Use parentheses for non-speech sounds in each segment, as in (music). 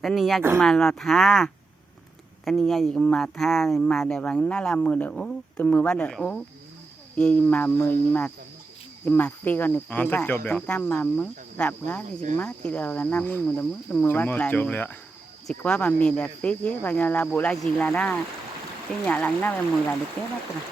tên này nhà mà là tha tên này nhà gì mà tha mà để bằng nó là mưa đỡ từ mưa bắt đỡ gì mà mưa mà gì mà tì còn được tì bạn chúng ta mà mưa đạp gá thì chừng mát thì đầu là năm mươi mưa đỡ mưa từ mưa bắt lại chỉ qua bà mì đẹp tì chứ và nhà là bộ là gì là ra cái nhà là năm em mưa là được cái bắt rồi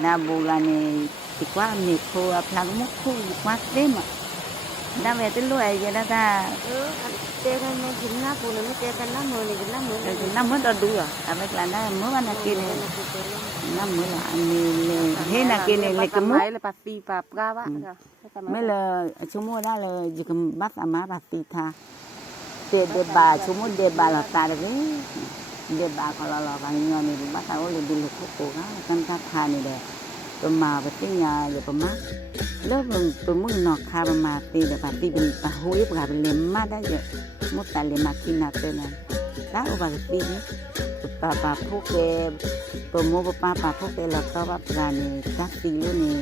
là bộ là này chỉ qua mì khô là cũng mất khô quá thế mà đang về tới lúc này giờ ta tegan me jinna puno me tegan na mo ne jinna mo ne jinna mo da du amek la na mo na ke ne na mo la ne le he na ke ne le kemu le pasti pa pra ba me la chumo da le jikum bas ama pasti tha. Te de ba chumo de ba la ta de de ba ko la la ka ni ne ba ta o le du lu ko ko ga kan ta tha ni de ประมาปติยาอย่าประมาแล้วมึงตัวมึงนอกคาประมาตีแบบตีเป็นปะหุยปะเป็นเลมมาได้เยอะมุดแต่เลมมากินาเตนะละอุบาปีนี้ปะปะพวกเกปะโมปะปะปะพวกเกแล้วก็ว่าปราณีกัสติลุนี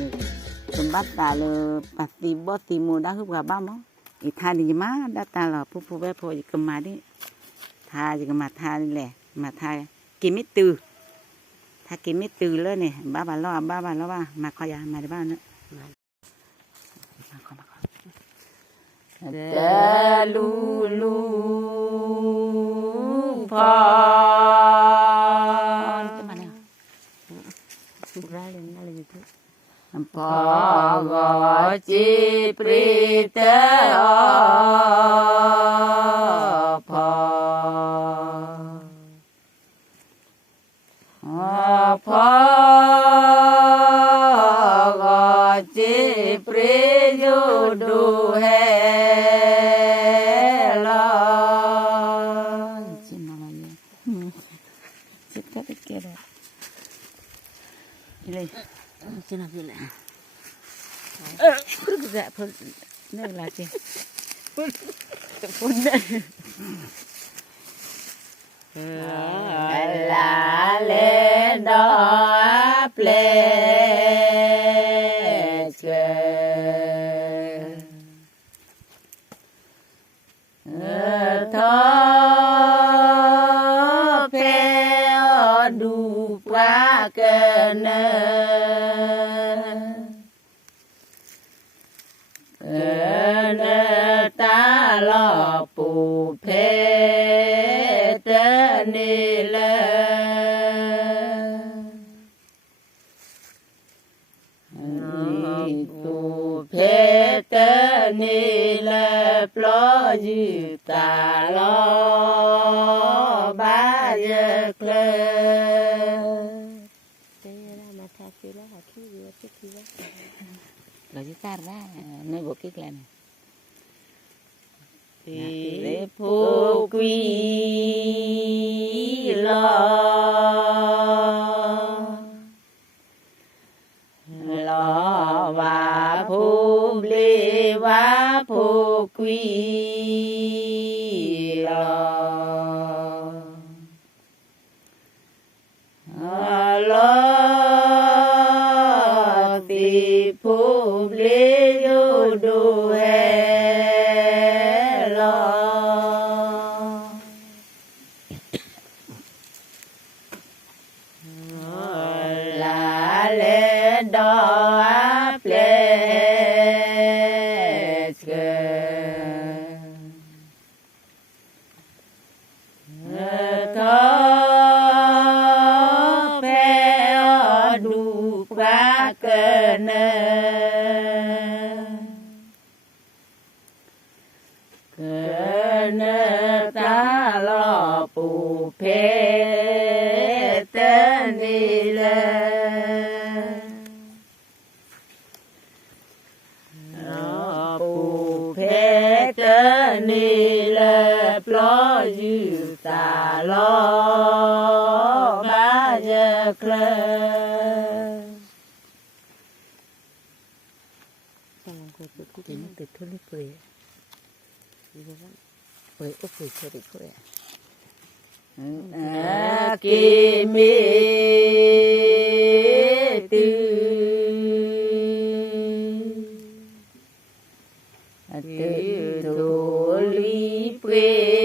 สมบัติตาเลยปะตีบอตีมูได้คือกับบ้ามั้งอีทานีมาได้ตาหล่อผู้ผู้แม่ผู้กมาดิทาจะมาทานี่แหละมาทากินไม่ตื่น ถ้ากินไม่ตื่อเลยเนี่ยบ้าบ้าล้อบ้าบ้าล้อว่ามาขอยามาได้บ้านเนอะมาขอมาขอเดลูลูพาเนี่ยสุราเลยน่ phó chỉ preju du he lo chỉ mà là gì chỉ tất cái đó đây chỉ là gì lại dạ phun nước là gì phun phun la le do ple che to pe o du qua ke ne ni le plo du talo ba ye kle lo chứ ta ra nơi bộ kích lên thì phú queen.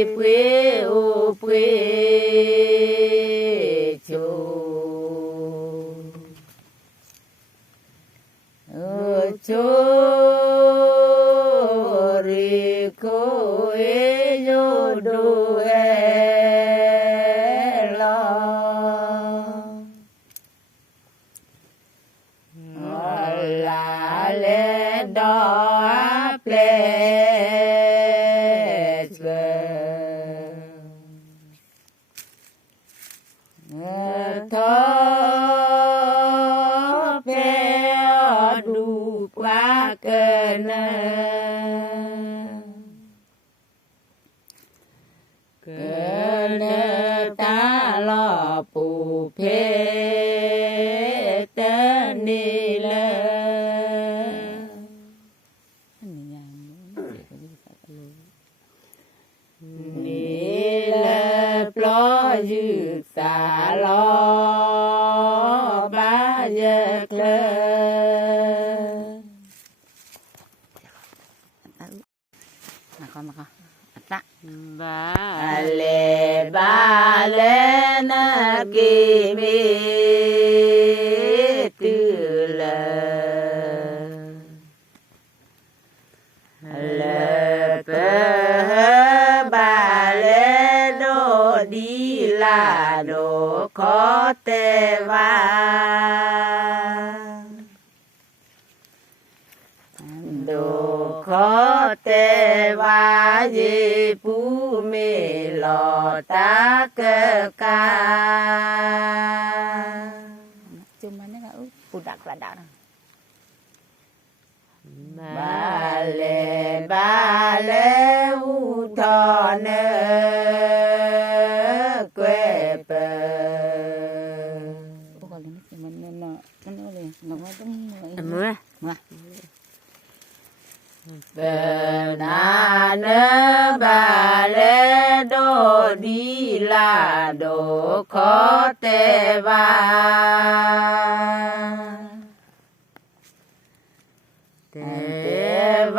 With. เทตนีลานีลาปลอยืดสาลอ Bale bale na kimi tula. เลบาเลอุทอนเนเกวเปมัเมันเลยเราก็ต้องเหนื่อมาเปนาเนบาเลโดดีลาโดคอเตวาเต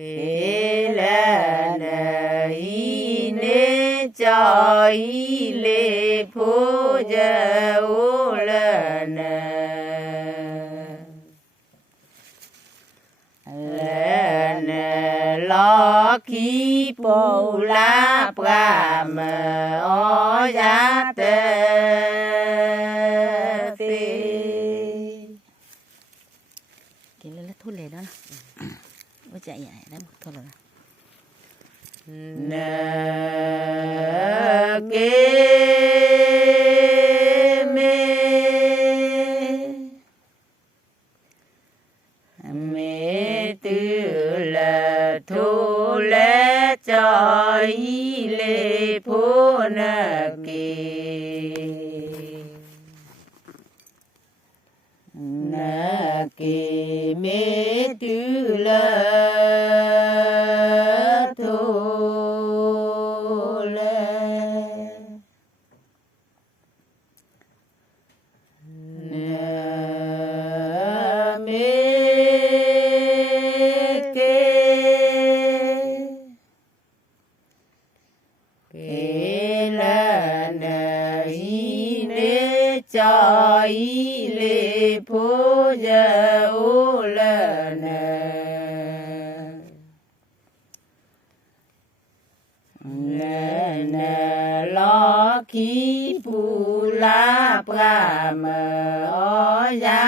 Kê là nơ y nê cho y lê phô giờ ô lơ nơ lơ nơ lo ki bồ la pra mơ o ya tê Naki me tu la ปูลาปรามอยา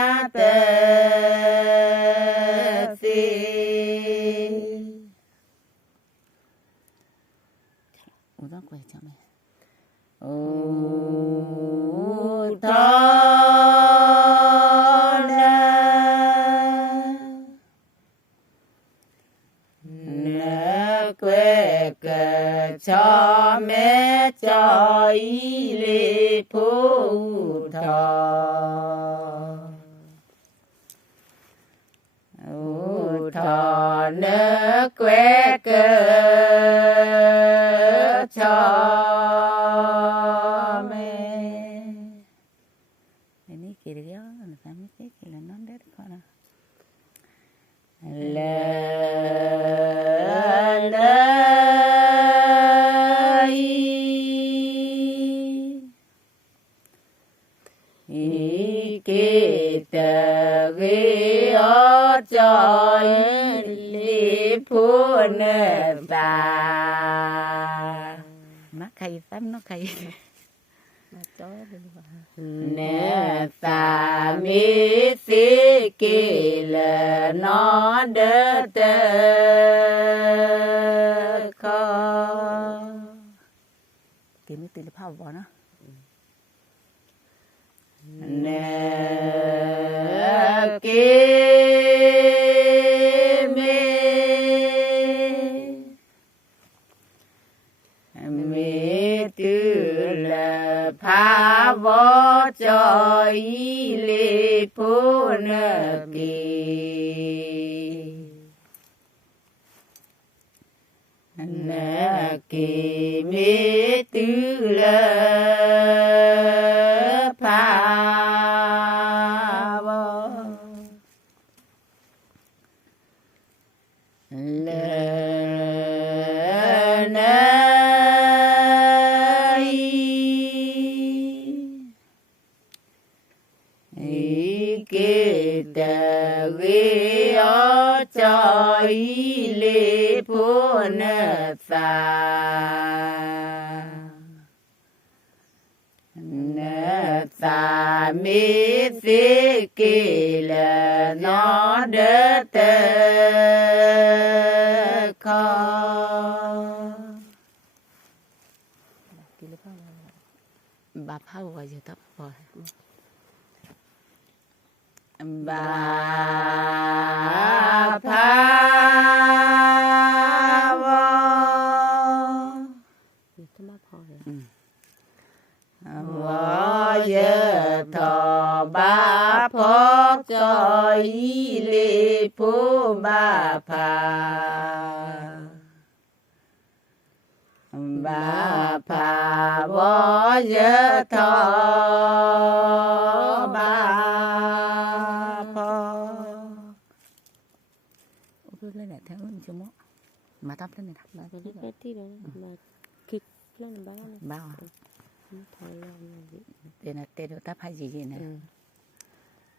对个家没家一。Phu nè ta Nó khay. Tắm nó khay nè ta mi si kỳ là nó đỡ tơ khó mi tì là phao vào nó. Nè kỳ ภโวจอยิลิพุนกิเนกิเมตุเล xa nợ xa mi si kỳ là nó đỡ tơ khó kỳ lúc nào bà phao vào giờ tóc rồi bà. Phao cho ý lệ phú ba phà. Ba phà thọ ba Ôi, lên lại theo ứng mó mà tóc lên này nè mà cái cái tí đó mà kịch lên báo này. Bao thôi làm gì? Tên là tên tóc hay gì gì nè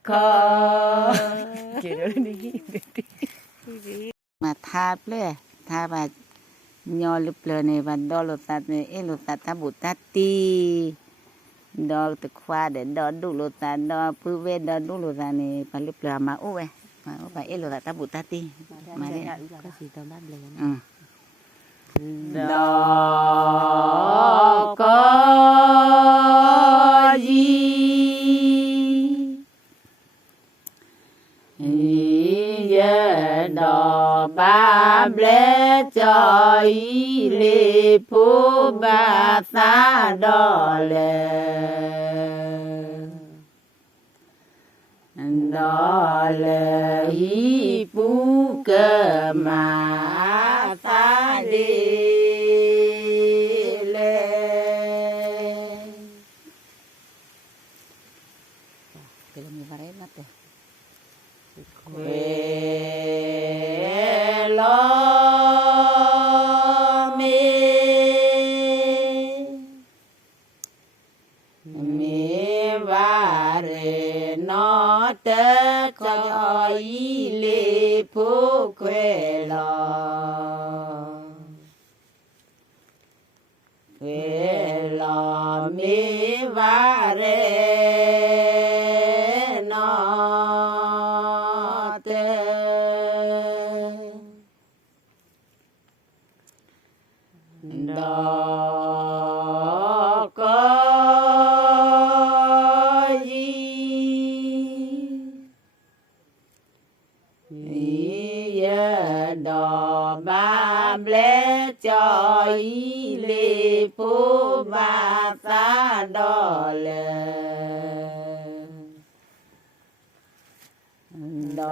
(laughs) đi. Khó (laughs) mà tha ple tha bà nho lụp lờ này và đo lột tạt này ê lột tạt ta bụt ta ti khoa để đo đủ lột tạt đo pư về đo đủ lột tạt này và lụp lờ mà ô mà ô và ê lột tạt ta bụt ta ti mà đây. Có gì tao bắt liền đó có gì ဤရဏဘာဘလဲကြဤလေဖူဘာသာတော်လဲဒေါ်လဲဤဖူကမာသာဒီ ဤလေဖို့ခွဲ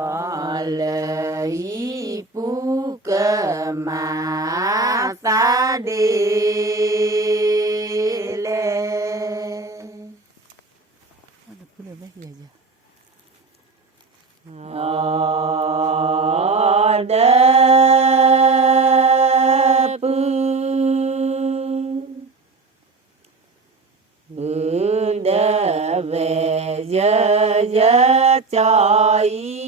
đó lời phú cơ mà ta đi lê Hãy subscribe về giờ giờ cho ý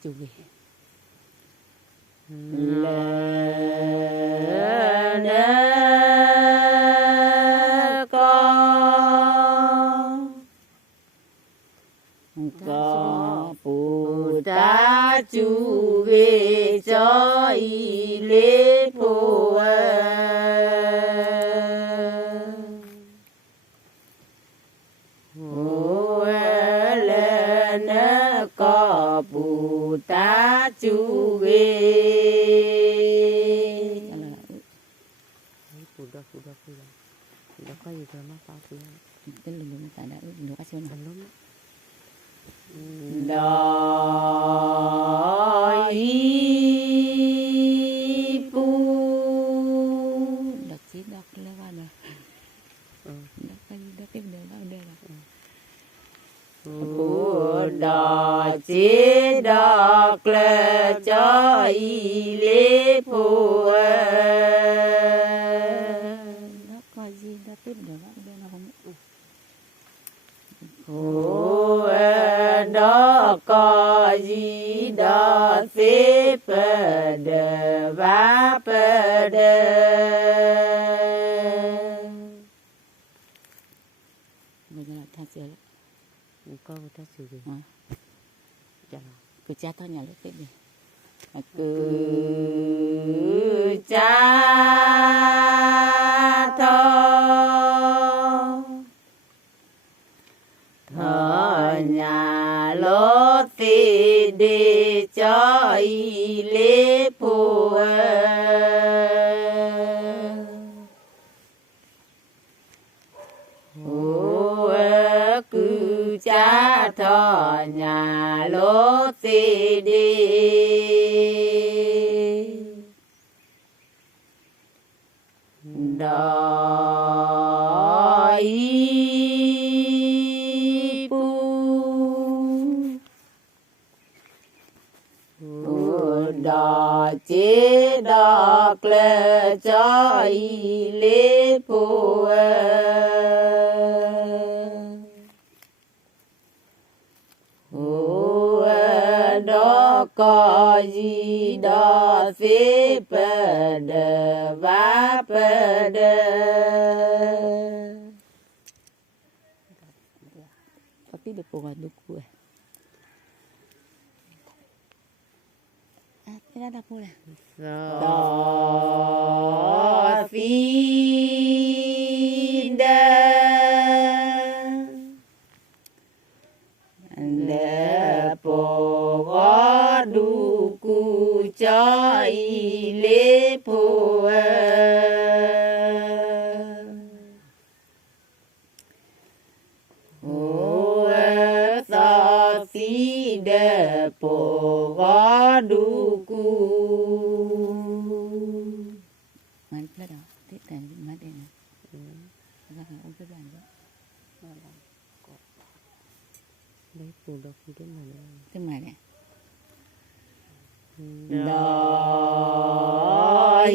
就累 kuda kuda kuda kuda kah juga mah pakai itu belum ada eh, belum kasih mana belum. Daipu Dak sih dak lewat dah. Dak lagi dak udah lah udah lah. Hmm. Buddha cidak lecai lip vá đờ Bây giờ tha chưa lah. Kau kita sudah. Ha. Jangan. cứ cha thôi nhà lúc tiếp đi cứ cha đề cho y lễ phù Ô cư cha thọ nhà lô tê đi đó chế đọc lệ cho y lê phù đó có gì đó phê bờ đờ và bờ đờ Tapi dia pun duku eh. pegada pura. ลยปูดอกขึ้นมาแล้ขึ้นมาเนี่ยดอย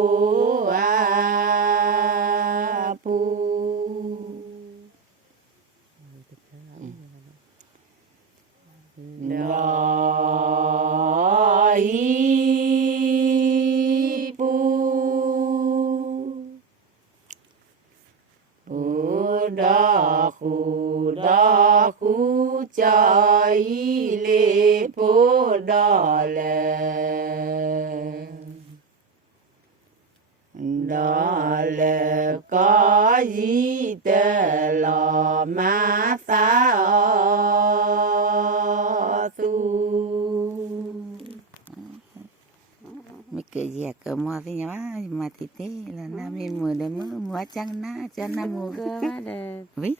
khu da khu chai le phố da le đó là có gì tê lò má sa su. Mấy cái gì à, cơ mà thế nhá mati te la na mi mu de mu mu chang na cha na mu ga de vi